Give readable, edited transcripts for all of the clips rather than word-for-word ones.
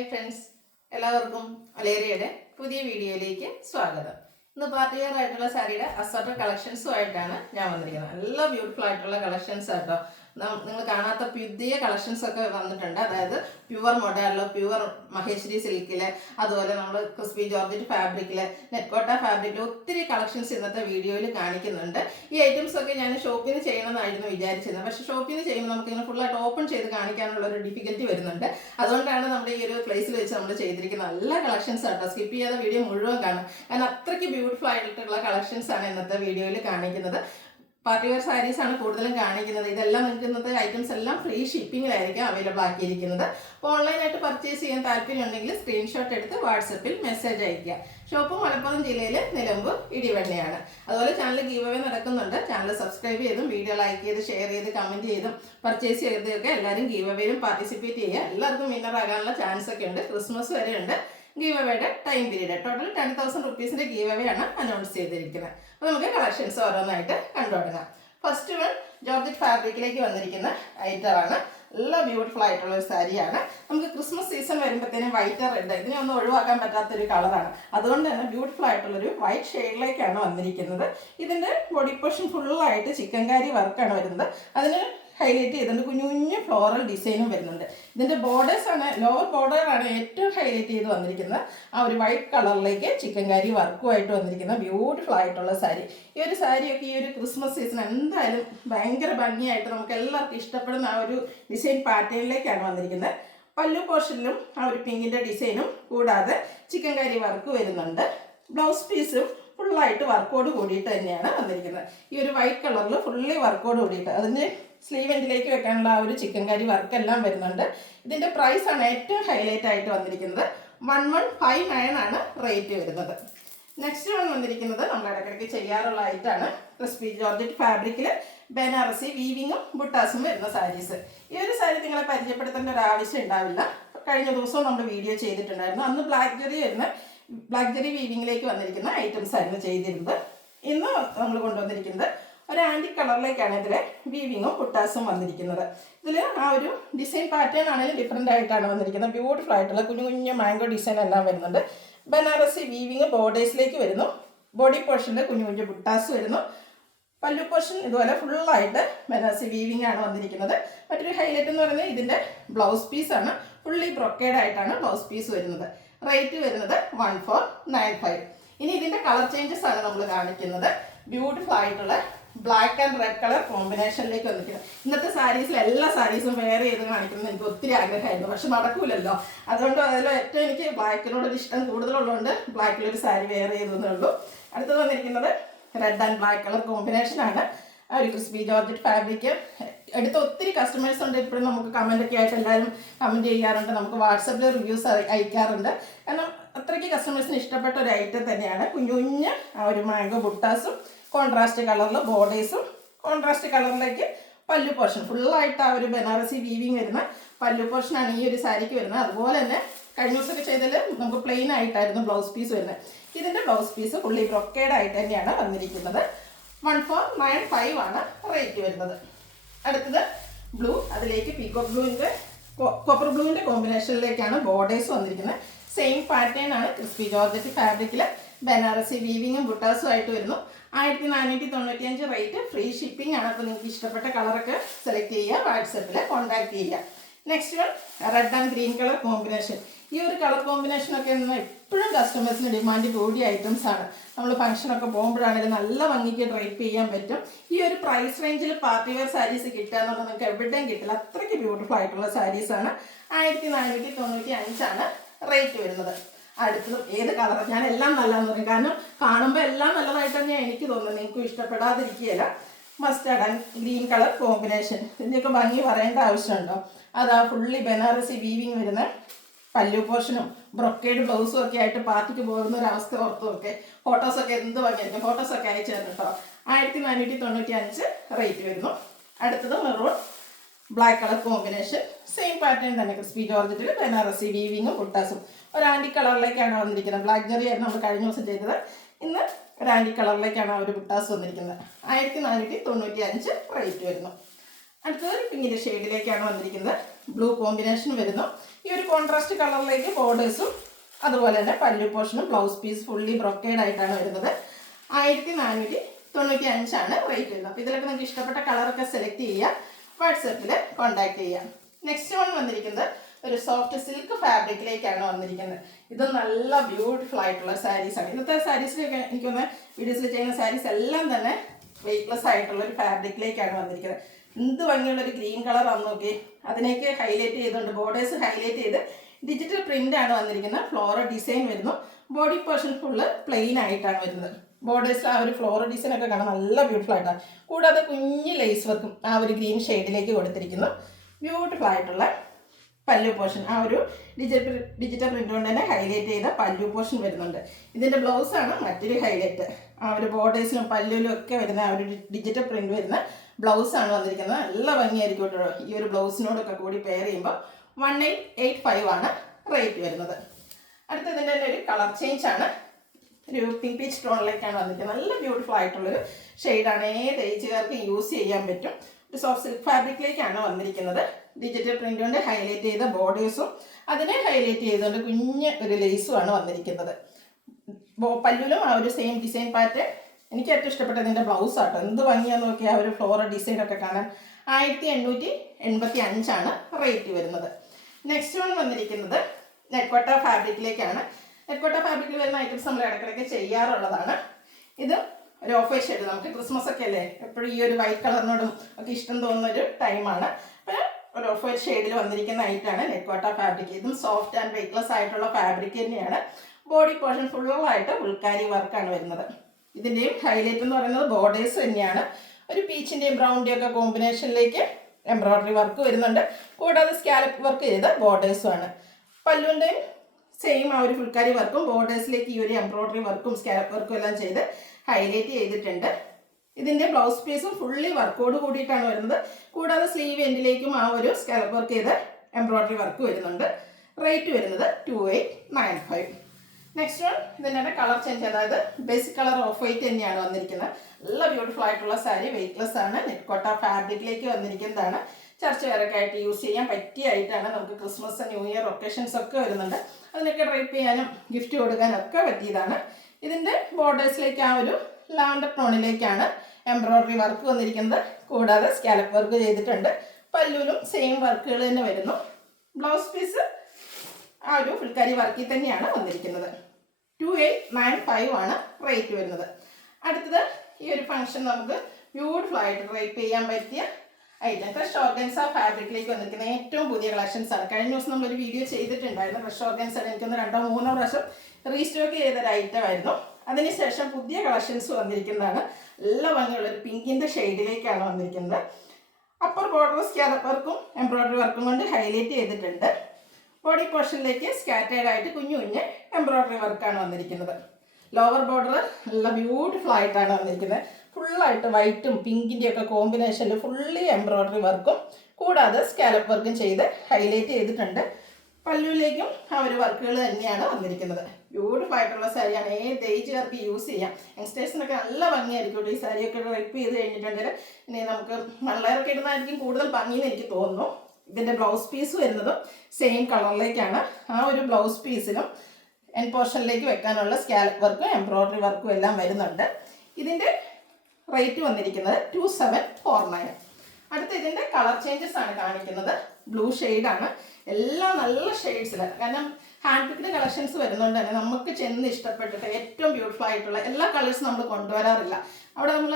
Hi friends, എല്ലാവർക്കും അലേറിയയുടെ പുതിയ വീഡിയോയിലേക്ക് സ്വാഗതം. ഇന്ന് പാർട്ടി വെയർ ആയിട്ടുള്ള സാരിയുടെ അസോർട്ടഡ് കളക്ഷൻസുമായിട്ടാണ് ഞാൻ വന്നിരിക്കുന്നത്. നല്ല ബ്യൂട്ടിഫുൾ ആയിട്ടുള്ള കളക്ഷൻസ് ആട്ടോ. നിങ്ങൾ കാണാത്ത പുതിയ കളക്ഷൻസ് ഒക്കെ വന്നിട്ടുണ്ട്. അതായത് പ്യുവർ മൊഡാലിലോ പ്യുവർ മഹേശ്വരി സിൽക്കില്, അതുപോലെ നമ്മൾ ക്രിസ്പി ജോർജറ്റ് ഫാബ്രിക്കില്, നെറ്റ്കോട്ട ഫാബ്രിക്കിൽ ഒത്തിരി കളക്ഷൻസ് ഇന്നത്തെ വീഡിയോയിൽ കാണിക്കുന്നുണ്ട്. ഈ ഐറ്റംസ് ഒക്കെ ഞാൻ ഷോപ്പിൽ നിന്ന് ചെയ്യണമെന്നായിരുന്നു വിചാരിച്ചിരുന്നത്. പക്ഷേ ഷോപ്പിൽ നിന്ന് ചെയ്യുമ്പോൾ നമുക്കിങ്ങനെ ഫുള്ളായിട്ട് ഓപ്പൺ ചെയ്ത് കാണിക്കാനുള്ള ഒരു ഡിഫിക്കൽറ്റി വരുന്നുണ്ട്. അതുകൊണ്ടാണ് നമ്മുടെ ഈ ഒരു പ്ലേസിൽ വെച്ച് നമ്മൾ ചെയ്തിരിക്കുന്ന നല്ല കളക്ഷൻസ് ആട്ടോ. സ്കിപ്പ് ചെയ്യാതെ വീഡിയോ മുഴുവൻ കാണാം. കാരണം അത്രയ്ക്ക് ബ്യൂട്ടിഫുൾ ആയിട്ടുള്ള കളക്ഷൻസ് ആണ് ഇന്നത്തെ വീഡിയോയിൽ കാണിക്കുന്നത്. പാർട്ടി വെയർ സാരീസ് ആണ് കൂടുതലും കാണിക്കുന്നത്. ഇതെല്ലാം നിങ്ങൾക്ക് ഇന്നത്തെ ഐറ്റംസ് എല്ലാം ഫ്രീ ഷിപ്പിങ്ങിലായിരിക്കും അവൈലബിൾ ആക്കിയിരിക്കുന്നത്. അപ്പോൾ ഓൺലൈനായിട്ട് പർച്ചേസ് ചെയ്യാൻ താല്പര്യം ഉണ്ടെങ്കിൽ സ്ക്രീൻഷോട്ട് എടുത്ത് വാട്സപ്പിൽ മെസ്സേജ് അയയ്ക്കുക. ഷോപ്പ് മലപ്പുറം ജില്ലയിൽ നിലമ്പൂർ ഇടിവണ്ണയാണ്. അതുപോലെ ചാനൽ ഗീവ് അവേ നടക്കുന്നുണ്ട്. ചാനൽ സബ്സ്ക്രൈബ് ചെയ്തും വീഡിയോ ലൈക്ക് ചെയ്ത് ഷെയർ ചെയ്ത് കമൻറ്റ് ചെയ്തും പർച്ചേസ് ചെയ്തൊക്കെ എല്ലാവരും ഗീവ് അവേയിലും പാർട്ടിസിപ്പേറ്റ് ചെയ്യുക. എല്ലാവർക്കും വിന്നർ ആകാനുള്ള ചാൻസ് ഒക്കെ ഉണ്ട്. ക്രിസ്മസ് വരെ ഉണ്ട് ഗീവ് അവേയുടെ ടൈം പീരീഡ്. ടോട്ടൽ 10,000 റുപ്പീസിൻ്റെ ഗീവ് അവേ ആണ് അനൗൺസ് ചെയ്തിരിക്കുന്നത്. അപ്പോൾ നമുക്ക് കളക്ഷൻസ് ഓരോന്നായിട്ട് കണ്ടു തുടങ്ങാം. ഫസ്റ്റ് വൺ ജോർജറ്റ് ഫാബ്രിക്കിലേക്ക് വന്നിരിക്കുന്ന ഐറ്റമാണ്. നല്ല ബ്യൂട്ടിഫുൾ ആയിട്ടുള്ള ഒരു സാരിയാണ്. നമുക്ക് ക്രിസ്മസ് സീസൺ വരുമ്പോഴത്തേനും വൈറ്റ് റെഡ് ഇതിനെ ഒന്നും ഒഴിവാക്കാൻ പറ്റാത്തൊരു കളറാണ്. അതുകൊണ്ട് തന്നെ ബ്യൂട്ടിഫുൾ ആയിട്ടുള്ളൊരു വൈറ്റ് ഷെയ്ഡിലേക്കാണ് വന്നിരിക്കുന്നത്. ഇതിൻ്റെ ബോഡി പോർഷൻ ഫുള്ളായിട്ട് ചിക്കൻകാരി വർക്കാണ് വരുന്നത്. അതിന് ഹൈലൈറ്റ് ചെയ്തിട്ടുണ്ട്. കുഞ്ഞു കുഞ്ഞു ഫ്ലോറൽ ഡിസൈനും വരുന്നുണ്ട്. ഇതിൻ്റെ ബോർഡേഴ്സാണ്, ലോവർ ബോർഡറാണ് ഏറ്റവും ഹൈലൈറ്റ് ചെയ്ത് വന്നിരിക്കുന്നത്. ആ ഒരു വൈറ്റ് കളറിലേക്ക് ചിക്കൻകാരി വർക്കുമായിട്ട് വന്നിരിക്കുന്ന ബ്യൂട്ടിഫുൾ ആയിട്ടുള്ള സാരി. ഈ ഒരു സാരിയൊക്കെ ഈ ഒരു ക്രിസ്മസ് സീസൺ എന്തായാലും ഭയങ്കര ഭംഗിയായിട്ട് നമുക്ക് എല്ലാവർക്കും ഇഷ്ടപ്പെടുന്ന ആ ഒരു ഡിസൈൻ പാറ്റേണിലേക്കാണ് വന്നിരിക്കുന്നത്. പല്ലു പോർഷനിലും ആ ഒരു പിങ്കിൻ്റെ ഡിസൈനും കൂടാതെ ചിക്കൻകാരി വർക്ക് വരുന്നുണ്ട്. ബ്ലൗസ് പീസും ഫുള്ളായിട്ട് വർക്കോട് കൂടിയിട്ട് തന്നെയാണ് വന്നിരിക്കുന്നത്. ഈ ഒരു വൈറ്റ് കളറിൽ ഫുള്ളി വർക്കോട് കൂടിയിട്ട് അതിൻ്റെ സ്ലീവ് എൻഡിലേക്ക് വെക്കാനുള്ള ആ ഒരു ചിക്കൻകാരി വർക്കെല്ലാം വരുന്നുണ്ട്. ഇതിൻ്റെ പ്രൈസാണ് ഏറ്റവും ഹൈലൈറ്റ് ആയിട്ട് വന്നിരിക്കുന്നത്. 1159 ആണ് റേറ്റ് വരുന്നത്. നെക്സ്റ്റ് വൺ വന്നിരിക്കുന്നത് നമ്മൾ ഇടയ്ക്കിടയ്ക്ക് ചെയ്യാറുള്ള ഐറ്റാണ്. ക്രിസ്പി ജോർജറ്റ് ഫാബ്രിക്കിൽ ബനാറസി വീവിങ്ങും ബുട്ടാസും വരുന്ന സാരീസ്. ഈ ഒരു സാരി നിങ്ങളെ പരിചയപ്പെടുത്തേണ്ട ഒരു ആവശ്യം ഉണ്ടാവില്ല. കഴിഞ്ഞ ദിവസവും നമ്മൾ വീഡിയോ ചെയ്തിട്ടുണ്ടായിരുന്നു. അന്ന് ബ്ലാക്ക് ജെറി വീവിങ്ങിലേക്ക് വന്നിരിക്കുന്ന ഐറ്റംസ് ആയിരുന്നു ചെയ്തിരുന്നത്. ഇന്ന് നമ്മൾ കൊണ്ടുവന്നിരിക്കുന്നത് ഒരു ആൻറ്റി കളറിലേക്കാണ് ഇതിൽ വീവിങ്ങും ബുട്ടാസും വന്നിരിക്കുന്നത്. ഇതിൽ ആ ഒരു ഡിസൈൻ പാറ്റേൺ ആണെങ്കിലും ഡിഫറെൻ്റ് ആയിട്ടാണ് വന്നിരിക്കുന്നത്. ബ്യൂട്ടിഫുൾ ആയിട്ടുള്ള കുഞ്ഞു കുഞ്ഞു മാംഗോ ഡിസൈൻ എല്ലാം വരുന്നുണ്ട്. ബനാറസി വീവിങ് ബോർഡേഴ്സിലേക്ക് വരുന്നു. ബോഡി പോർഷനിൽ കുഞ്ഞു കുഞ്ഞു ബുട്ടാസ് വരുന്നു. പല്ലു പോർഷൻ ഇതുപോലെ ഫുള്ളായിട്ട് ബനാറസി വീവിങ് ആണ് വന്നിരിക്കുന്നത്. മറ്റൊരു ഹൈലൈറ്റ് എന്ന് പറയുന്നത് ഇതിൻ്റെ ബ്ലൗസ് പീസാണ്. ഫുള്ളി ബ്രൊക്കേഡ് ആയിട്ടാണ് ബ്ലൗസ് പീസ് വരുന്നത്. റേറ്റ് വരുന്നത് 1495. ഇനി ഇതിൻ്റെ കളർ ചേഞ്ചസ് ആണ് നമ്മൾ കാണിക്കുന്നത്. ബ്യൂട്ടിഫുൾ ആയിട്ടുള്ള ബ്ലാക്ക് ആൻഡ് റെഡ് കളർ കോമ്പിനേഷനിലേക്ക് വന്നിരിക്കുന്നത്. ഇന്നത്തെ സാരീസിൽ എല്ലാ സാരീസും വെയർ ചെയ്ത് കാണിക്കുന്നത് എനിക്ക് ഒത്തിരി ആഗ്രഹമായിരുന്നു. പക്ഷെ നടക്കൂലല്ലോ. അതുകൊണ്ട് അതിൽ ഏറ്റവും എനിക്ക് ബ്ലാക്കിനോടൊരു ഇഷ്ടം കൂടുതലുള്ളതുകൊണ്ട് ബ്ലാക്കിലൊരു സാരി വെയർ ചെയ്തതേ ഉള്ളൂ. അടുത്തത് വന്നിരിക്കുന്നത് റെഡ് ആൻഡ് ബ്ലാക്ക് കളർ കോമ്പിനേഷനാണ്. ആ ഒരു ക്രിസ്പി ജോർജറ്റ് ഫാബ്രിക്ക് എടുത്ത ഒത്തിരി കസ്റ്റമേഴ്സ് ഉണ്ട്. ഇപ്പോഴും നമുക്ക് കമൻ്റൊക്കെ ആയിട്ട് എല്ലാവരും കമൻറ്റ് ചെയ്യാറുണ്ട്. നമുക്ക് വാട്സപ്പിൽ റിവ്യൂസ് അയക്കാറുണ്ട്. കാരണം അത്രയ്ക്ക് കസ്റ്റമേഴ്സിന് ഇഷ്ടപ്പെട്ട ഒരു ഐറ്റം തന്നെയാണ്. കുഞ്ഞു കുഞ്ഞ് ആ ഒരു മാംഗോ ബുട്ടാസും കോൺട്രാസ്റ്റ് കളറിൽ ബോർഡേഴ്സും കോൺട്രാസ്റ്റ് കളറിലേക്ക് പല്ലു പോർഷൻ ഫുള്ളായിട്ട് ആ ഒരു ബനാറസി വീവിങ് വരുന്ന പല്ലു പോർഷനാണ് ഈ ഒരു സാരിക്ക് വരുന്നത്. അതുപോലെ തന്നെ കഴിഞ്ഞ ദിവസമൊക്കെ ചെയ്തതിൽ നമുക്ക് പ്ലെയിൻ ആയിട്ടായിരുന്നു ബ്ലൗസ് പീസ് വരുന്നത്. ഇതിൻ്റെ ബ്ലൗസ് പീസ് ഫുള്ളി ബ്രൊക്കേഡ് ആയിട്ട് തന്നെയാണ് വന്നിരിക്കുന്നത്. 1495 ആണ് റേറ്റ് വരുന്നത്. അടുത്തത് ബ്ലൂ, അതിലേക്ക് പീകോക്ക് ബ്ലൂവിൻ്റെ കോപ്പർ ബ്ലൂവിൻ്റെ കോമ്പിനേഷനിലേക്കാണ് ബോർഡേഴ്സ് വന്നിരിക്കുന്നത്. സെയിം പാറ്റേൺ ആണ്. ക്രിസ്പി ജോർജറ്റ് ഫാബ്രിക്കിൽ ബനാറസി വീവിങ്ങും ബുട്ടാസും ആയിട്ട് വരുന്നു. 1495 റേറ്റ്. ഫ്രീ ഷിപ്പിംഗ് ആണ്. അപ്പോൾ നിങ്ങൾക്ക് ഇഷ്ടപ്പെട്ട കളറൊക്കെ സെലക്ട് ചെയ്യുക, വാട്സപ്പിൽ കോൺടാക്ട് ചെയ്യുക. Next one red and green colour combination. ഈ ഒരു കളർ കോമ്പിനേഷനൊക്കെ എപ്പോഴും കസ്റ്റമേഴ്സിന് ഡിമാൻഡ് കൂടിയ ഐറ്റംസ് ആണ്. നമ്മൾ ഫംഗ്ഷനൊക്കെ പോകുമ്പോഴാണെങ്കിലും നല്ല ഭംഗിക്ക് ഡ്രൈപ്പ് ചെയ്യാൻ പറ്റും. ഈ ഒരു പ്രൈസ് റേഞ്ചിൽ പാർട്ടി വെയർ സാരീസ് കിട്ടുക എന്ന് പറഞ്ഞാൽ നിങ്ങൾക്ക് എവിടെയും കിട്ടില്ല. അത്രയ്ക്ക് ബ്യൂട്ടിഫുൾ ആയിട്ടുള്ള സാരീസാണ്. 1495 ആണ് റേറ്റ് വരുന്നത്. അടുത്തതും ഏത് കളർ ഞാൻ എല്ലാം നല്ലതെന്ന് പറയും. കാരണം കാണുമ്പോൾ എല്ലാം നല്ലതായിട്ട് തന്നെയാണ് എനിക്ക് തോന്നുന്നത്. നിങ്ങൾക്കും ഇഷ്ടപ്പെടാതിരിക്കുകയില്ല. Mustard and green colour combination. ഇതിൻ്റെയൊക്കെ ഭംഗി പറയേണ്ട ആവശ്യമുണ്ടോ? അതാ ഫുള്ളി ബനാറസി വീവിങ് വരുന്ന പല്ലു പോർഷനും ബ്രൊക്കേഡ് ബ്ലൗസും ഒക്കെ ആയിട്ട് പാർട്ടിക്ക് പോകുന്ന ഒരു അവസ്ഥ ഓർത്തുമൊക്കെ ഫോട്ടോസൊക്കെ എന്ത് ഭംഗിയായിരിക്കും. ഫോട്ടോസൊക്കെ അയച്ചു തരും കേട്ടോ. 1495 റേറ്റ് വരുന്നു. അടുത്തത് maroon black colour combination. Same pattern തന്നെ. ക്രിസ്പി ജോർജറ്റിൽ ബനാറസി വീവിങ്ങും ബുട്ടാസും ഒരു ആൻറ്റി കളറിലേക്കാണ് വന്നിരിക്കുന്നത്. ബ്ലാക്ക് ജെറി ആയിരുന്നു നമ്മൾ കഴിഞ്ഞ ദിവസം ചെയ്തത്. ഇന്ന് ഒരു ആൻറ്റി കളറിലേക്കാണ് ആ ഒരു ബുട്ടാസ് വന്നിരിക്കുന്നത്. 1495 റേറ്റ് വരുന്നു. അടുത്തത് പിങ്കിൻ്റെ ഷെയ്ഡിലേക്കാണ് വന്നിരിക്കുന്നത്. ബ്ലൂ കോമ്പിനേഷൻ വരുന്നു. ഈ ഒരു കോൺട്രാസ്റ്റ് കളറിലേക്ക് ബോർഡേഴ്സും അതുപോലെ തന്നെ പല്ലു പോർഷനും ബ്ലൗസ് പീസ് ഫുള്ളി ബ്രൊക്കേഡ് ആയിട്ടാണ് വരുന്നത്. 1495 റേറ്റ് വരുന്നത്. അപ്പോൾ ഇതിലൊക്കെ നിങ്ങൾക്ക് ഇഷ്ടപ്പെട്ട കളറൊക്കെ സെലക്ട് ചെയ്യുക, വാട്സപ്പിൽ കോൺടാക്ട് ചെയ്യാം. നെക്സ്റ്റ് വൺ വന്നിരിക്കുന്നത് ഒരു സോഫ്റ്റ് സിൽക്ക് ഫാബ്രിക്കിലേക്കാണ് വന്നിരിക്കുന്നത്. ഇത് നല്ല ബ്യൂട്ടിഫുൾ ആയിട്ടുള്ള സാരീസാണ്. ഇന്നത്തെ സാരീസിലൊക്കെ എനിക്കൊന്ന് വീഡിയോസിൽ ചെയ്യുന്ന സാരീസ് എല്ലാം തന്നെ വെയ്റ്റ്ലെസ് ആയിട്ടുള്ള ഒരു ഫാബ്രിക്കിലേക്കാണ് വന്നിരിക്കുന്നത്. എന്ത് ഭംഗിയുള്ളൊരു ഗ്രീൻ കളറാണ് നോക്കി. അതിനേക്ക് ഹൈലൈറ്റ് ചെയ്തുകൊണ്ട് ബോർഡേഴ്സ് ഹൈലൈറ്റ് ചെയ്ത് ഡിജിറ്റൽ പ്രിന്റ് ആണ് വന്നിരിക്കുന്നത്. ഫ്ലോറൽ ഡിസൈൻ വരുന്നു. ബോഡി പോർഷൻ ഫുള്ള് പ്ലെയിൻ ആയിട്ടാണ് വരുന്നത്. ബോർഡേഴ്സിൽ ആ ഒരു ഫ്ലോറൽ ഡിസൈൻ ഒക്കെ കാണാൻ നല്ല ബ്യൂട്ടിഫുൾ ആയിട്ടാണ്. കൂടാതെ കുഞ്ഞ് ലേസ് വർക്കും ആ ഒരു ഗ്രീൻ ഷെയ്ഡിലേക്ക് കൊടുത്തിരിക്കുന്നു. ബ്യൂട്ടിഫുൾ ആയിട്ടുള്ള പല്ലു പോർഷൻ ആ ഒരു ഡിജിറ്റൽ പ്രിന്റ് കൊണ്ട് തന്നെ ഹൈലൈറ്റ് ചെയ്ത പല്ലു പോർഷൻ വരുന്നുണ്ട്. ഇതിൻ്റെ ബ്ലൗസാണ് മറ്റൊരു ഹൈലൈറ്റ്. ആ ഒരു ബോർഡേഴ്സിലും പല്ലുവിലും ഒക്കെ വരുന്ന ആ ഒരു ഡിജിറ്റൽ പ്രിന്റ് വരുന്ന ബ്ലൗസാണ് വന്നിരിക്കുന്നത്. നല്ല ഭംഗിയായിരിക്കും കേട്ടോ. ഈ ഒരു ബ്ലൗസിനോടൊക്കെ കൂടി പെയർ ചെയ്യുമ്പോൾ 1885 റേറ്റ് വരുന്നത്. അടുത്തതിൻ്റെ തന്നെ ഒരു കളർ ചേഞ്ച് ആണ്. ഒരു പിങ്ക് പീച്ച് ടോണിലേക്കാണ് വന്നിരിക്കുന്നത്. നല്ല ബ്യൂട്ടിഫുൾ ആയിട്ടുള്ളൊരു ഷെയ്ഡാണ്. ഏത് ഏജുകാർക്ക് യൂസ് ചെയ്യാൻ പറ്റും. ഒരു സോഫ്റ്റ് സിൽക്ക് ഫാബ്രിക്കിലേക്കാണ് വന്നിരിക്കുന്നത്. ഡിജിറ്റൽ പ്രിന്റ് കൊണ്ട് ഹൈലൈറ്റ് ചെയ്ത ബോർഡേഴ്സും അതിനെ ഹൈലൈറ്റ് ചെയ്തുകൊണ്ട് കുഞ്ഞ് ഒരു ലേസുമാണ് വന്നിരിക്കുന്നത്. പല്ലുവിലും ആ ഒരു സെയിം ഡിസൈൻ പാറ്റേൺ. എനിക്ക് ഏറ്റവും ഇഷ്ടപ്പെട്ടത് ഇതിൻ്റെ ബ്ലൗസ് ആട്ടോ. എന്ത് ഭംഗിയാന്ന് നോക്കിയാൽ ആ ഒരു ഫ്ലോറൽ ഡിസൈനൊക്കെ കാണാൻ. 1885 റേറ്റ് വരുന്നത്. നെക്സ്റ്റ് വൺ വന്നിരിക്കുന്നത് നെറ്റ്കോട്ട ഫാബ്രിക്കിലേക്കാണ്. നെറ്റ്കോട്ട ഫാബ്രിക്കിൽ വരുന്ന ഐറ്റംസ് നമ്മൾ ഇടയ്ക്കിടയ്ക്ക് ചെയ്യാറുള്ളതാണ്. ഇത് ഒരു ഓഫ് വൈറ്റ് ഷെയ്ഡ്. നമുക്ക് ക്രിസ്മസ് ഒക്കെ അല്ലേ എപ്പോഴും ഈ ഒരു വൈറ്റ് കളറിനോടും ഒക്കെ ഇഷ്ടം തോന്നുന്ന ഒരു ടൈമാണ്. അപ്പോൾ ഒരു ഓഫ് വൈറ്റ് ഷെയ്ഡിൽ വന്നിരിക്കുന്ന ഐറ്റാണ് നെറ്റ്കോട്ട ഫാബ്രിക്. ഇതും സോഫ്റ്റ് ആൻഡ് വെയ്റ്റ്ലെസ് ആയിട്ടുള്ള ഫാബ്രിക് തന്നെയാണ്. ബോഡി പോർഷൻ ഫുള്ളായിട്ട് ഉൾക്കാരി വർക്കാണ് വരുന്നത്. ഇതിൻ്റെയും ഹൈലൈറ്റ് എന്ന് പറയുന്നത് ബോർഡേഴ്സ് തന്നെയാണ്. ഒരു പീച്ചിൻ്റെയും ബ്രൗണിൻ്റെയും ഒക്കെ കോമ്പിനേഷനിലേക്ക് എംബ്രോയ്ഡറി വർക്ക് വരുന്നുണ്ട്. കൂടാതെ സ്കാലപ്പ് വർക്ക് ചെയ്ത ബോർഡേഴ്സുമാണ്. പല്ലുവിൻ്റെയും സെയിം ആ ഒരു ഫുൾക്കാരി വർക്കും ബോർഡേഴ്സിലേക്ക് ഈ ഒരു എംബ്രോയ്ഡറി വർക്കും സ്കാലപ്പ് വർക്കും എല്ലാം ചെയ്ത് ഹൈലൈറ്റ് ചെയ്തിട്ടുണ്ട്. ഇതിൻ്റെ ബ്ലൗസ് പീസും ഫുള്ളി വർക്കോട് കൂടിയിട്ടാണ് വരുന്നത്. കൂടാതെ സ്ലീവ് എൻഡിലേക്കും ആ ഒരു സ്കാലപ്പ് വർക്ക് ചെയ്ത് എംബ്രോയ്ഡറി വർക്ക് വരുന്നുണ്ട്. റേറ്റ് വരുന്നത് 2895. നെക്സ്റ്റ് വൺ ഇതിൻ്റെ കളർ ചേഞ്ച്, അതായത് ബേസിക് കളർ ഓഫ് വൈറ്റ് തന്നെയാണ് വന്നിരിക്കുന്നത്. നല്ല ബ്യൂട്ടിഫുൾ ആയിട്ടുള്ള സാരി, വെയ്റ്റ്ലെസ് ആണ്. നെറ്റ്കോട്ട ഫാബ്രിക്കിലേക്ക് വന്നിരിക്കുന്നതാണ്. ചർച്ച വേറൊക്കെ ആയിട്ട് യൂസ് ചെയ്യാൻ പറ്റിയ ആയിട്ടാണ്. നമുക്ക് ക്രിസ്മസ്, ന്യൂ ഇയർ ഒക്കേഷൻസ് ഒക്കെ വരുന്നുണ്ട്. അതിനൊക്കെ ഡ്രൈപ്പ് ചെയ്യാനും ഗിഫ്റ്റ് കൊടുക്കാനും ഒക്കെ പറ്റിയതാണ്. ഇതിൻ്റെ ബോർഡേഴ്സിലേക്ക് ആ ഒരു ലാവൻഡർ ടോണിലേക്കാണ് എംബ്രോയ്ഡറി വർക്ക് വന്നിരിക്കുന്നത്. കൂടാതെ സ്കാലപ്പ് വർക്ക് ചെയ്തിട്ടുണ്ട്. പല്ലുവിലും സെയിം വർക്കുകൾ തന്നെ വരുന്നു. ബ്ലൗസ് പീസ് ആ ഒരു ഫുൾക്കാരി വർക്കിൽ തന്നെയാണ് വന്നിരിക്കുന്നത്. 2895 റേറ്റ് വരുന്നത്. അടുത്തത് ഈ ഒരു ഫംഗ്ഷൻ നമുക്ക് ബ്യൂട്ടിഫുൾ ആയിട്ട് ഡ്രൈപ്പ് ചെയ്യാൻ പറ്റിയ ഐറ്റം ക്രഷ് ഓർഗൻസ ഫാബ്രിക്കിലേക്ക് വന്നിരിക്കുന്ന ഏറ്റവും പുതിയ കളക്ഷൻസ് ആണ്. കഴിഞ്ഞ ദിവസം നമ്മളൊരു വീഡിയോ ചെയ്തിട്ടുണ്ടായിരുന്നു. ക്രഷ് ഓർഗൻസയുടെ എനിക്കൊന്ന് 2-3 പ്രാവശ്യം റീസ്റ്റോക്ക് ചെയ്തൊരു ഐറ്റം ആയിരുന്നു. അതിനുശേഷം പുതിയ കളക്ഷൻസ് വന്നിരിക്കുന്നതാണ്. നല്ല ഭംഗിയുള്ളൊരു പിങ്കിൻ്റെ ഷെയ്ഡിലേക്കാണ് വന്നിരിക്കുന്നത്. അപ്പർ ബോർഡർ സ്കാലപ്പ് വർക്കും എംബ്രോയ്ഡറി വർക്കും കൊണ്ട് ഹൈലൈറ്റ് ചെയ്തിട്ടുണ്ട്. ബോഡി പോർഷനിലേക്ക് സ്കാറ്റേഡ് ആയിട്ട് കുഞ്ഞു കുഞ്ഞ് എംബ്രോയ്ഡറി വർക്കാണ് വന്നിരിക്കുന്നത്. ലോവർ ബോർഡർ നല്ല ബ്യൂട്ടിഫുൾ ആയിട്ടാണ് വന്നിരിക്കുന്നത്. ഫുള്ളായിട്ട് വൈറ്റും പിങ്കിൻ്റെയും ഒക്കെ കോമ്പിനേഷനിൽ ഫുള്ളി എംബ്രോയ്ഡറി വർക്കും കൂടാതെ സ്കാലപ്പ് വർക്കും ചെയ്ത് ഹൈലൈറ്റ് ചെയ്തിട്ടുണ്ട്. പല്ലുവിലേക്കും ആ ഒരു വർക്കുകൾ തന്നെയാണ് വന്നിരിക്കുന്നത്. ബ്യൂട്ടിഫുൾ ആയിട്ടുള്ള സാരിയാണ്. ഏത് ഏജുകാർക്ക് യൂസ് ചെയ്യാം. യങ്സ്റ്റേഴ്സിനൊക്കെ നല്ല ഭംഗിയായിരിക്കും ഈ സാരിയൊക്കെ റെപ്പ് ചെയ്ത് കഴിഞ്ഞിട്ടുണ്ടെങ്കിൽ. ഇനി നമുക്ക് നല്ലവരൊക്കെ ഇടുന്നതായിരിക്കും കൂടുതൽ ഭംഗിയെന്ന് എനിക്ക് തോന്നുന്നു. ഇതിൻ്റെ ബ്ലൗസ് പീസ് വരുന്നതും സെയിം കളറിലേക്കാണ്. ആ ഒരു ബ്ലൗസ് പീസിലും എൻ പോർഷനിലേക്ക് വെക്കാനുള്ള സ്കാലപ്പ് വർക്കും എംബ്രോയ്ഡറി വർക്കും എല്ലാം വരുന്നുണ്ട്. ഇതിൻ്റെ റേറ്റ് വന്നിരിക്കുന്നത് 2749. അടുത്ത ഇതിൻ്റെ കളർ ചേഞ്ചസ് ആണ് കാണിക്കുന്നത്. ബ്ലൂ ഷെയ്ഡാണ്. എല്ലാം നല്ല ഷെയ്ഡ്സിൽ, കാരണം ഹാൻഡ് പിക്ഡ് കളക്ഷൻസ് വരുന്നതുകൊണ്ട് തന്നെ നമുക്ക് ചെന്ന് ഇഷ്ടപ്പെട്ടിട്ട് ഏറ്റവും ബ്യൂട്ടിഫുൾ ആയിട്ടുള്ള എല്ലാ കളേഴ്സും നമ്മൾ കൊണ്ടുവരാറില്ല. അവിടെ നമ്മൾ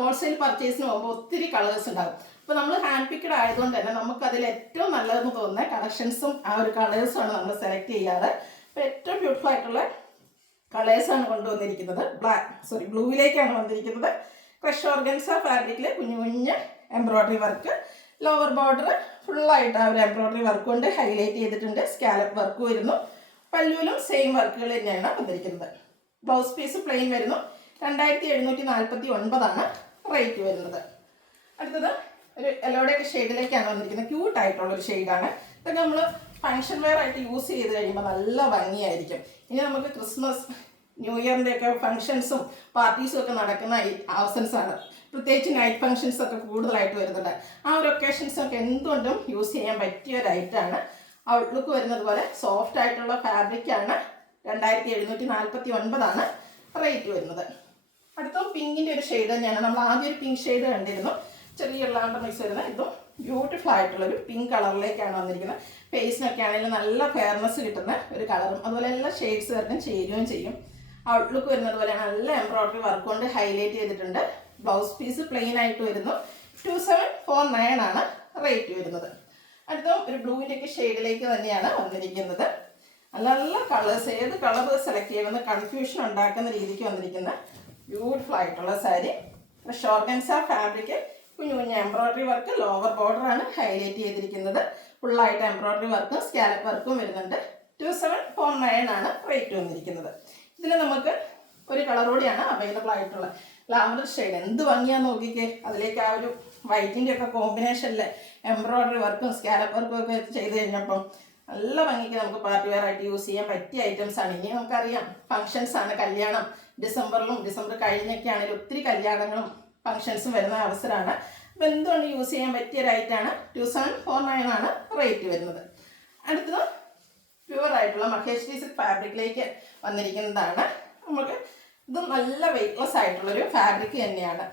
ഹോൾസെയിൽ പർച്ചേസിന് പോകുമ്പോൾ ഒത്തിരി കളേഴ്സ് ഉണ്ടാകും. അപ്പോൾ നമ്മൾ ഹാൻഡ് പിക്ഡ് ആയതുകൊണ്ട് തന്നെ നമുക്കതിൽ ഏറ്റവും നല്ലതെന്ന് തോന്നുന്ന കളക്ഷൻസും ആ ഒരു കളേഴ്സുമാണ് നമ്മൾ സെലക്ട് ചെയ്യാറ്. അപ്പോൾ ഏറ്റവും ബ്യൂട്ടിഫുൾ ആയിട്ടുള്ള കളേഴ്സാണ് കൊണ്ടുവന്നിരിക്കുന്നത്. ബ്ലൂവിലേക്കാണ് വന്നിരിക്കുന്നത്. ക്രഷ് ഓർഗൻസ ഫാബ്രിക്കിൽ കുഞ്ഞു കുഞ്ഞ് എംബ്രോയ്ഡറി വർക്ക്. ലോവർ ബോർഡർ ഫുള്ളായിട്ട് ആ ഒരു എംബ്രോയ്ഡറി വർക്ക് കൊണ്ട് ഹൈലൈറ്റ് ചെയ്തിട്ടുണ്ട്. സ്കാലപ്പ് വർക്ക് വരുന്നു. പല്ലുവിലും സെയിം വർക്കുകൾ തന്നെയാണ് വന്നിരിക്കുന്നത്. ബ്ലൗസ് പീസ് പ്ലെയിൻ വരുന്നു. 2749 റേറ്റ് വരുന്നത്. അടുത്തത് ഒരു യെല്ലോയുടെ ഷെയ്ഡിലേക്കാണ് വന്നിരിക്കുന്നത്. ക്യൂട്ടായിട്ടുള്ളൊരു ഷെയ്ഡാണ്. ഇതൊക്കെ നമ്മൾ ഫങ്ഷൻ വെയർ ആയിട്ട് യൂസ് ചെയ്ത് കഴിയുമ്പോൾ നല്ല ഭംഗിയായിരിക്കും. ഇനി നമുക്ക് ക്രിസ്മസ്, ന്യൂ ഇയറിൻ്റെ ഒക്കെ ഫങ്ഷൻസും പാർട്ടീസും ഒക്കെ നടക്കുന്ന അവസൻസാണ്. പ്രത്യേകിച്ച് നൈറ്റ് ഫങ്ഷൻസ് ഒക്കെ കൂടുതലായിട്ട് വരുന്നുണ്ട്. ആ ഒരു ഒക്കേഷൻസൊക്കെ എന്തുകൊണ്ടും യൂസ് ചെയ്യാൻ പറ്റിയ ഒരു ഐറ്റമാണ്. ഔട്ട്ലുക്ക് വരുന്നത് പോലെ സോഫ്റ്റ് ആയിട്ടുള്ള ഫാബ്രിക്കാണ്. 2749 റേറ്റ് വരുന്നത്. അടുത്ത പിങ്കിൻ്റെ ഒരു ഷെയ്ഡ് തന്നെയാണ്. നമ്മൾ ആദ്യം ഒരു പിങ്ക് ഷെയ്ഡ് കണ്ടിരുന്നു, ചെറിയ ലാണ്ടർ മിക്സ് വരുന്ന. ഇതും ബ്യൂട്ടിഫുൾ ആയിട്ടുള്ളൊരു പിങ്ക് കളറിലേക്കാണ് വന്നിരിക്കുന്നത്. ഫേസിനൊക്കെ ആണെങ്കിലും നല്ല ഫെയർനെസ് കിട്ടുന്ന ഒരു കളറും അതുപോലെ എല്ലാ ഷെയ്ഡ്സ് വരണം ചേരുകയും ചെയ്യും. ഔട്ട്ലുക്ക് വരുന്നത് പോലെ നല്ല എംബ്രോയിഡറി വർക്ക് കൊണ്ട് ഹൈലൈറ്റ് ചെയ്തിട്ടുണ്ട്. ബ്ലൗസ് പീസ് പ്ലെയിൻ ആയിട്ട് വരുന്നു. 2749 റേറ്റ് വരുന്നത്. അടുത്ത ഒരു ബ്ലൂവിൻ്റെയൊക്കെ ഷെയ്ഡിലേക്ക് തന്നെയാണ് വന്നിരിക്കുന്നത്. നല്ല നല്ല കളേഴ്സ്, ഏത് കളർ സെലക്ട് ചെയ്യണമെന്ന് കൺഫ്യൂഷൻ ഉണ്ടാക്കുന്ന രീതിക്ക് വന്നിരിക്കുന്ന ബ്യൂട്ടിഫുൾ ആയിട്ടുള്ള സാരി. ഷോർഗൻസ ഫാബ്രിക്, കുഞ്ഞു കുഞ്ഞു എംബ്രോയിഡറി വർക്ക്, ലോവർ ബോർഡറാണ് ഹൈലൈറ്റ് ചെയ്തിരിക്കുന്നത്. ഫുള്ളായിട്ട് എംബ്രോയിഡറി വർക്കും സ്കാലപ്പ് വർക്കും വരുന്നുണ്ട്. 2749 റേറ്റ് വന്നിരിക്കുന്നത്. ഇതിൽ നമുക്ക് ഒരു കളർ കൂടിയാണ് അവൈലബിൾ ആയിട്ടുള്ളത്, ലാവൻഡർ ഷെയ്ഡ്. എന്ത് ഭംഗിയാന്ന് നോക്കിക്കേ. അതിലേക്ക് ആ ഒരു വൈറ്റിൻ്റെ ഒക്കെ കോമ്പിനേഷനിൽ എംബ്രോയിഡറി വർക്കും സ്കാലപ്പ് വർക്കും ഒക്കെ ചെയ്ത് കഴിഞ്ഞപ്പം നല്ല ഭംഗിക്ക് നമുക്ക് പാർട്ടി വെയർ ആയിട്ട് യൂസ് ചെയ്യാൻ പറ്റിയ ഐറ്റംസ് ആണ്. ഇനി നമുക്കറിയാം ഫങ്ഷൻസ് ആണ്, കല്യാണം ഡിസംബർ കഴിഞ്ഞൊക്കെ ആണെങ്കിലും ഒത്തിരി കല്യാണങ്ങളും ഫങ്ഷൻസും വരുന്ന അവസരമാണ്. അപ്പോൾ എന്തുകൊണ്ട് യൂസ് ചെയ്യാൻ പറ്റിയ ഒരു ഐറ്റമാണ്. 2749 റേറ്റ് വരുന്നത്. അടുത്തത് പ്യുവർ ആയിട്ടുള്ള മഹേശ്വരി സിൽക്ക് ഫാബ്രിക്കിലേക്ക് വന്നിരിക്കുന്നതാണ്. നമുക്ക് ഇത് നല്ല വെയ്റ്റ്ലെസ് ആയിട്ടുള്ളൊരു ഫാബ്രിക് തന്നെയാണ്.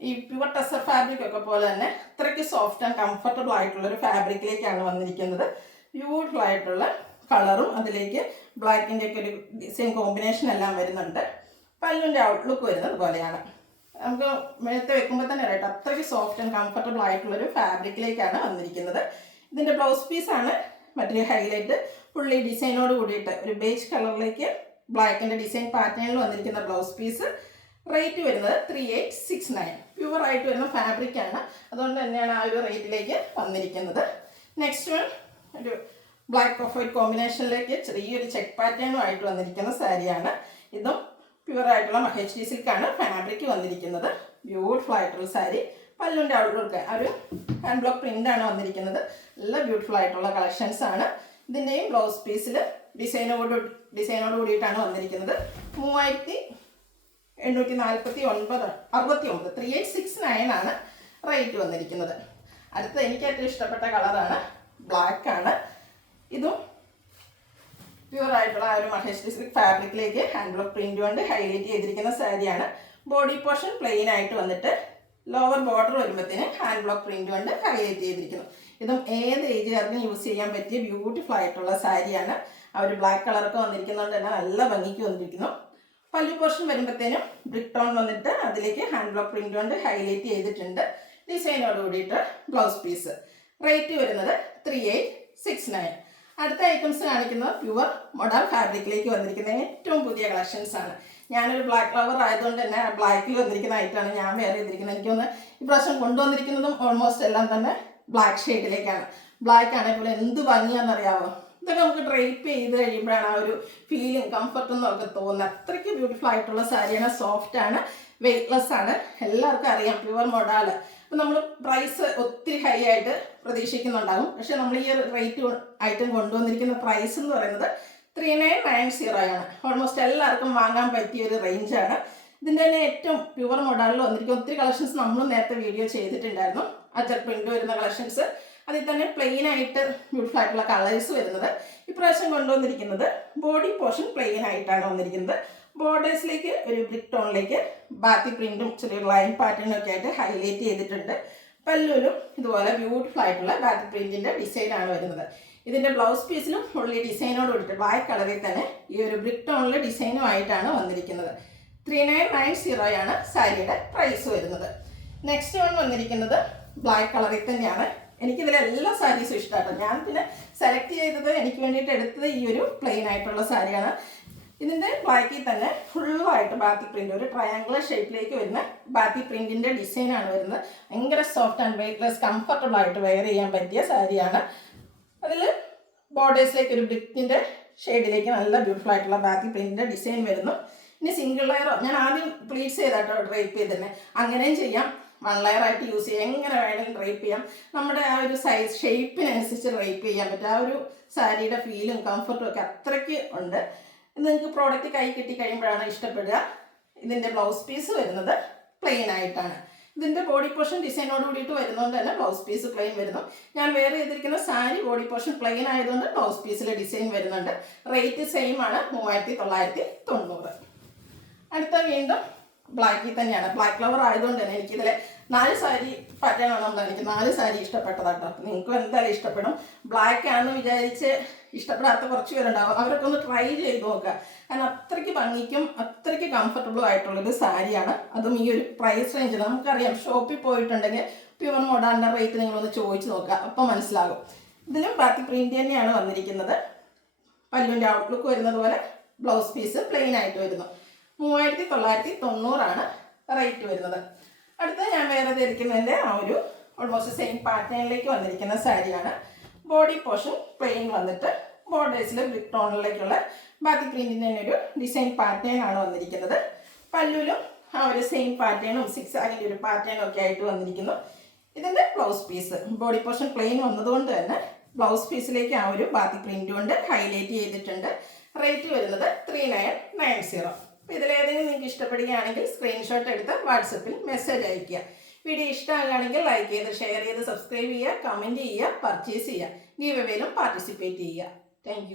ഈ പ്യുവർ ടെസർ ഫാബ്രിക് ഒക്കെ പോലെ തന്നെ അത്രയ്ക്ക് സോഫ്റ്റ് ആൻഡ് കംഫർട്ടബിൾ ആയിട്ടുള്ളൊരു ഫാബ്രിക്കിലേക്കാണ് വന്നിരിക്കുന്നത്. ബ്യൂട്ടിഫുൾ ആയിട്ടുള്ള കളറും അതിലേക്ക് ബ്ലാക്കിൻ്റെ ഒക്കെ ഒരു ഡിസൈൻ കോമ്പിനേഷൻ എല്ലാം വരുന്നുണ്ട്. പല്ലുവിൻ്റെ ഔട്ട്ലുക്ക് വരുന്നത് പോലെയാണ്. നമുക്ക് മേളത്തെ വെക്കുമ്പോൾ തന്നെ അറിയാം അത്രയ്ക്ക് സോഫ്റ്റ് ആൻഡ് കംഫർട്ടബിൾ ആയിട്ടുള്ളൊരു ഫാബ്രിക്കിലേക്കാണ് വന്നിരിക്കുന്നത്. ഇതിൻ്റെ ബ്ലൗസ് പീസാണ് മറ്റൊരു ഹൈലൈറ്റ്. ഫുള്ളി ഡിസൈനോട് കൂടിയിട്ട് ഒരു ബേജ് കളറിലേക്ക് ബ്ലാക്കിൻ്റെ ഡിസൈൻ പാറ്റേണിൽ വന്നിരിക്കുന്ന ബ്ലൗസ് പീസ്. റേറ്റ് വരുന്നത് 3869. പ്യുവർ ആയിട്ട് വരുന്ന ഫാബ്രിക്കാണ്, അതുകൊണ്ട് തന്നെയാണ് ആ ഒരു റേറ്റിലേക്ക് വന്നിരിക്കുന്നത്. നെക്സ്റ്റ് വൺ ഒരു ബ്ലാക്ക് ഓഫ് വൈറ്റ് കോമ്പിനേഷനിലേക്ക് ചെറിയൊരു ചെക്ക് പാറ്റേണുമായിട്ട് വന്നിരിക്കുന്ന സാരിയാണ്. ഇതും പ്യുവർ ആയിട്ടുള്ള മഹേശ്വരി സിൽക്കാണ് ഫാബ്രിക് വന്നിരിക്കുന്നത്. ബ്യൂട്ടിഫുൾ ആയിട്ടുള്ള സാരി. പല്ലുവിൻ്റെ ഔട്ട്ലുക്ക് ആ ഒരു ഹാൻഡ് ബ്ലോക്ക് പ്രിൻ്റാണ് വന്നിരിക്കുന്നത്. നല്ല ബ്യൂട്ടിഫുൾ ആയിട്ടുള്ള കളക്ഷൻസ് ആണ്. ഇതിൻ്റെയും ബ്ലൗസ് പീസിൽ ഡിസൈനോട് കൂടിയിട്ടാണ് വന്നിരിക്കുന്നത്. 3849 3869 റേറ്റ് വന്നിരിക്കുന്നത്. അടുത്ത എനിക്ക് ഏറ്റവും ഇഷ്ടപ്പെട്ട കളറാണ് ബ്ലാക്ക് ആണ്. ഇതും പ്യുവർ ആയിട്ടുള്ള ആ ഒരു മഹേശ്വരി സിൽക്ക് ഫാബ്രിക്കിലേക്ക് ഹാൻഡ് ബ്ലോക്ക് പ്രിന്റ് കൊണ്ട് ഹൈലൈറ്റ് ചെയ്തിരിക്കുന്ന സാരിയാണ്. ബോഡി പോർഷൻ പ്ലെയിൻ ആയിട്ട് വന്നിട്ട് ലോവർ ബോർഡർ വരുമ്പോഴത്തേന് ഹാൻഡ് ബ്ലോക്ക് പ്രിന്റ് കൊണ്ട് ഹൈലൈറ്റ് ചെയ്തിരിക്കുന്നു. ഇതും ഏത് ഏജുകാർക്കും യൂസ് ചെയ്യാൻ പറ്റിയ ബ്യൂട്ടിഫുൾ ആയിട്ടുള്ള സാരിയാണ്. ആ ഒരു ബ്ലാക്ക് കളറൊക്കെ വന്നിരിക്കുന്നതുകൊണ്ട് തന്നെ നല്ല ഭംഗിക്ക് വന്നിരിക്കുന്നു. പല്ലു പോർഷൻ വരുമ്പോഴത്തേനും ബ്രിക്ക് ടോൺ വന്നിട്ട് അതിലേക്ക് ഹാൻഡ് ബ്ലോക്ക് പ്രിന്റ് കൊണ്ട് ഹൈലൈറ്റ് ചെയ്തിട്ടുണ്ട്. ഡിസൈനോട് കൂടിയിട്ട് ബ്ലൗസ് പീസ്. റേറ്റ് വരുന്നത് 3869. അടുത്ത ഐറ്റംസ് കാണിക്കുന്നത് പ്യുവർ മോഡൽ ഫാബ്രിക്കിലേക്ക് വന്നിരിക്കുന്ന ഏറ്റവും പുതിയ കളക്ഷൻസ് ആണ്. ഞാനൊരു ബ്ലാക്ക് ലവർ ആയതുകൊണ്ട് തന്നെ ബ്ലാക്കിൽ വന്നിരിക്കുന്ന ഐറ്റമാണ് ഞാൻ വേറെ ചെയ്തിരിക്കുന്നത്. എനിക്കൊന്ന് ഇപ്രാവശ്യം കൊണ്ടുവന്നിരിക്കുന്നതും ഓൾമോസ്റ്റ് എല്ലാം തന്നെ ബ്ലാക്ക് ഷെയ്ഡിലേക്കാണ്. ബ്ലാക്ക് ആണെങ്കിൽ എന്ത് ഭംഗിയാണെന്നറിയാമോ. ഇതൊക്കെ നമുക്ക് ഡ്രൈപ്പ് ചെയ്ത് കഴിയുമ്പോഴാണ് ആ ഒരു ഫീലിംഗ് കംഫർട്ട് എന്നൊക്കെ തോന്നുന്നത്. അത്രയ്ക്ക് ബ്യൂട്ടിഫുൾ ആയിട്ടുള്ള സാരിയാണ്. സോഫ്റ്റ് ആണ്, വെയ്റ്റ്ലെസ് ആണ്. എല്ലാവർക്കും അറിയാം പ്യുവർ മോഡൽ. അപ്പം നമ്മൾ പ്രൈസ് ഒത്തിരി ഹൈ ആയിട്ട് പ്രതീക്ഷിക്കുന്നുണ്ടാകും. പക്ഷെ നമ്മൾ ഈ റേറ്റ് ഐറ്റം കൊണ്ടുവന്നിരിക്കുന്ന പ്രൈസ് എന്ന് പറയുന്നത് 3990 ഓൾമോസ്റ്റ് എല്ലാവർക്കും വാങ്ങാൻ പറ്റിയ ഒരു റേഞ്ചാണ്. ഇതിൻ്റെ തന്നെ ഏറ്റവും പ്യുവർ മോഡലിൽ വന്നിരിക്കുന്ന ഒത്തിരി കളക്ഷൻസ് നമ്മൾ നേരത്തെ വീഡിയോ ചെയ്തിട്ടുണ്ടായിരുന്നു. അജർ പ്രിന്റ് വരുന്ന കളക്ഷൻസ്, അതിൽ തന്നെ പ്ലെയിൻ ആയിട്ട് ബ്യൂട്ടിഫുൾ ആയിട്ടുള്ള കളേഴ്സ് വരുന്നത്. ഇപ്രാവശ്യം കൊണ്ടുവന്നിരിക്കുന്നത് ബോഡി പോർഷൻ പ്ലെയിൻ ആയിട്ടാണ് വന്നിരിക്കുന്നത്. ബോർഡേഴ്സിലേക്ക് ഒരു ബ്രിക്ക് ടോണിലേക്ക് ബാത്തി പ്രിന്റും ചെറിയൊരു ലൈൻ പാറ്റേണും ഒക്കെ ആയിട്ട് ഹൈലൈറ്റ് ചെയ്തിട്ടുണ്ട്. പല്ലുവിലും ഇതുപോലെ ബ്യൂട്ടിഫുൾ ആയിട്ടുള്ള ബാത്തി പ്രിന്റിന്റെ ഡിസൈനാണ് വരുന്നത്. ഇതിന്റെ ബ്ലൗസ് പീസിലും ഫുള്ളി ഡിസൈനോട് കൂടിയിട്ട് ബ്ലാക്ക് കളറിൽ തന്നെ ഈ ഒരു ബ്രിക്ക് ടോണിലെ ഡിസൈനുമായിട്ടാണ് വന്നിരിക്കുന്നത്. 3990 സാരിയുടെ പ്രൈസ് വരുന്നത്. നെക്സ്റ്റ് വൺ വന്നിരിക്കുന്നത് ബ്ലാക്ക് കളറിൽ തന്നെയാണ്. എനിക്കിതിലെ എല്ലാ സാരീസും ഇഷ്ടമാണ്. ഞാൻ പിന്നെ സെലക്ട് ചെയ്തത് എനിക്ക് വേണ്ടിയിട്ട് എടുത്തത് ഈ ഒരു പ്ലെയിൻ ആയിട്ടുള്ള സാരിയാണ്. ഇതിൻ്റെ ബ്ലാക്കിൽ തന്നെ ഫുള്ളായിട്ട് ബാത്തി പ്രിന്റ്, ഒരു ട്രയാങ്കുലർ ഷേപ്പിലേക്ക് വരുന്ന ബാത്തി പ്രിന്റിന്റെ ഡിസൈനാണ് വരുന്നത്. ഭയങ്കര സോഫ്റ്റ് ആൻഡ് വെയ്റ്റ്ലെസ്, കംഫർട്ടബിൾ ആയിട്ട് വെയർ ചെയ്യാൻ പറ്റിയ സാരിയാണ്. അതിൽ ബോർഡേഴ്സിലേക്ക് ഒരു ബ്രിക്കിന്റെ ഷെയ്ഡിലേക്ക് നല്ല ബ്യൂട്ടിഫുൾ ആയിട്ടുള്ള ബാത്തി പ്രിന്റിന്റെ ഡിസൈൻ വരുന്നു. ഇനി സിംഗിൾ ലെയറോ, ഞാൻ ആദ്യം പ്ലീറ്റ്സ് ചെയ്താട്ടോ ഡ്രൈപ്പ് ചെയ്തന്നെ, അങ്ങനെയും ചെയ്യാം. 1 ലെയർ ആയിട്ട് യൂസ് ചെയ്യാം, എങ്ങനെ വേണമെങ്കിലും ഡ്രൈപ്പ് ചെയ്യാം. നമ്മുടെ ആ ഒരു സൈസ് ഷേപ്പിനനുസരിച്ച് ഡ്രൈപ്പ് ചെയ്യാൻ പറ്റും. ആ ഒരു സാരിയുടെ ഫീലും കംഫർട്ടും ഒക്കെ അത്രയ്ക്ക് ഉണ്ട്. നിങ്ങൾക്ക് പ്രോഡക്റ്റ് കൈ കിട്ടി കഴിയുമ്പോഴാണ് ഇഷ്ടപ്പെടുക. ഇതിൻ്റെ ബ്ലൗസ് പീസ് വരുന്നത് പ്ലെയിൻ ആയിട്ടാണ്. ഇതിൻ്റെ ബോഡി പോർഷൻ ഡിസൈനോട് കൂടിയിട്ട് വരുന്നതുകൊണ്ട് തന്നെ ബ്ലൗസ് പീസ് പ്ലെയിൻ വരുന്നു. ഞാൻ വെയർ ചെയ്തിരിക്കുന്ന സാരി ബോഡി പോർഷൻ പ്ലെയിൻ ആയതുകൊണ്ട് ബ്ലൗസ് പീസിൽ ഡിസൈൻ വരുന്നുണ്ട്. റേറ്റ് സെയിം ആണ്, 3990. അടുത്ത വീണ്ടും ബ്ലാക്കിൽ തന്നെയാണ്. ബ്ലാക്ക് കളർ ആയതുകൊണ്ട് തന്നെ എനിക്കിതിൽ 4 സാരി പാറ്റേൺ ആണെന്നുള്ളത് എനിക്ക് 4 സാരി ഇഷ്ടപ്പെട്ടതാട്ടോ. നിങ്ങൾക്കും എന്തായാലും ഇഷ്ടപ്പെടും. ബ്ലാക്ക് ആണെന്ന് വിചാരിച്ച് ഇഷ്ടപ്പെടാത്ത കുറച്ച് പേരുണ്ടാവും. അവരൊക്കെ ഒന്ന് ട്രൈ ചെയ്ത് നോക്കുക. കാരണം അത്രയ്ക്ക് ഭംഗിക്കും അത്രയ്ക്ക് കംഫർട്ടബിളും ആയിട്ടുള്ളൊരു സാരിയാണ്. അതും ഈ ഒരു പ്രൈസ് റേഞ്ചിൽ നമുക്കറിയാം. ഷോപ്പിൽ പോയിട്ടുണ്ടെങ്കിൽ പ്യുവർ മോഡാൻ്റെ റേറ്റ് നിങ്ങളൊന്ന് ചോദിച്ച് നോക്കുക, അപ്പോൾ മനസ്സിലാകും. ഇതിലും ബാക്കി പ്രിൻ്റ് തന്നെയാണ് വന്നിരിക്കുന്നത്. പല്ലുവിൻ്റെ ഔട്ട്ലുക്ക് വരുന്നത് പോലെ ബ്ലൗസ് പീസ് പ്ലെയിൻ ആയിട്ട് വരുന്നു. 3990 റേറ്റ് വരുന്നത്. അടുത്ത ഞാൻ വേറെ ധരിക്കുന്നതിൻ്റെ ആ ഒരു ഓൾമോസ്റ്റ് സെയിം പാറ്റേണിലേക്ക് വന്നിരിക്കുന്ന സാരിയാണ്. ബോഡി പോർഷൻ പ്ലെയിൻ വന്നിട്ട് ബോർഡേഴ്സിൽ ബ്രിക്ക് ടോണിലേക്കുള്ള ബാക്കി പ്രിൻറ്റിൻ്റെ തന്നെ ഒരു ഡിസൈൻ പാറ്റേൺ ആണ് വന്നിരിക്കുന്നത്. പല്ലുവിലും ആ ഒരു സെയിം പാറ്റേണും സിക്സാഗിൻ്റെ ഒരു പാറ്റേണും ഒക്കെ ആയിട്ട് വന്നിരിക്കുന്നു. ഇതിൻ്റെ blouse piece body portion plain വന്നതുകൊണ്ട് തന്നെ ബ്ലൗസ് പീസിലേക്ക് ആ ഒരു ബാക്കി പ്രിൻ്റ് കൊണ്ട് ഹൈലൈറ്റ് ചെയ്തിട്ടുണ്ട്. റേറ്റ് വരുന്നത് 3990. അപ്പോൾ ഇതിലേതെങ്കിലും നിങ്ങൾക്ക് ഇഷ്ടപ്പെടുകയാണെങ്കിൽ സ്ക്രീൻഷോട്ട് എടുത്ത് വാട്സപ്പിൽ മെസ്സേജ് അയയ്ക്കുക. വീഡിയോ ഇഷ്ടമാകുകയാണെങ്കിൽ ലൈക്ക് ചെയ്ത് ഷെയർ ചെയ്ത് സബ്സ്ക്രൈബ് ചെയ്യുക, കമൻറ്റ് ചെയ്യുക, പർച്ചേസ് ചെയ്യുക, ഗീവ് അവേയിലും പാർട്ടിസിപ്പേറ്റ് ചെയ്യുക. താങ്ക്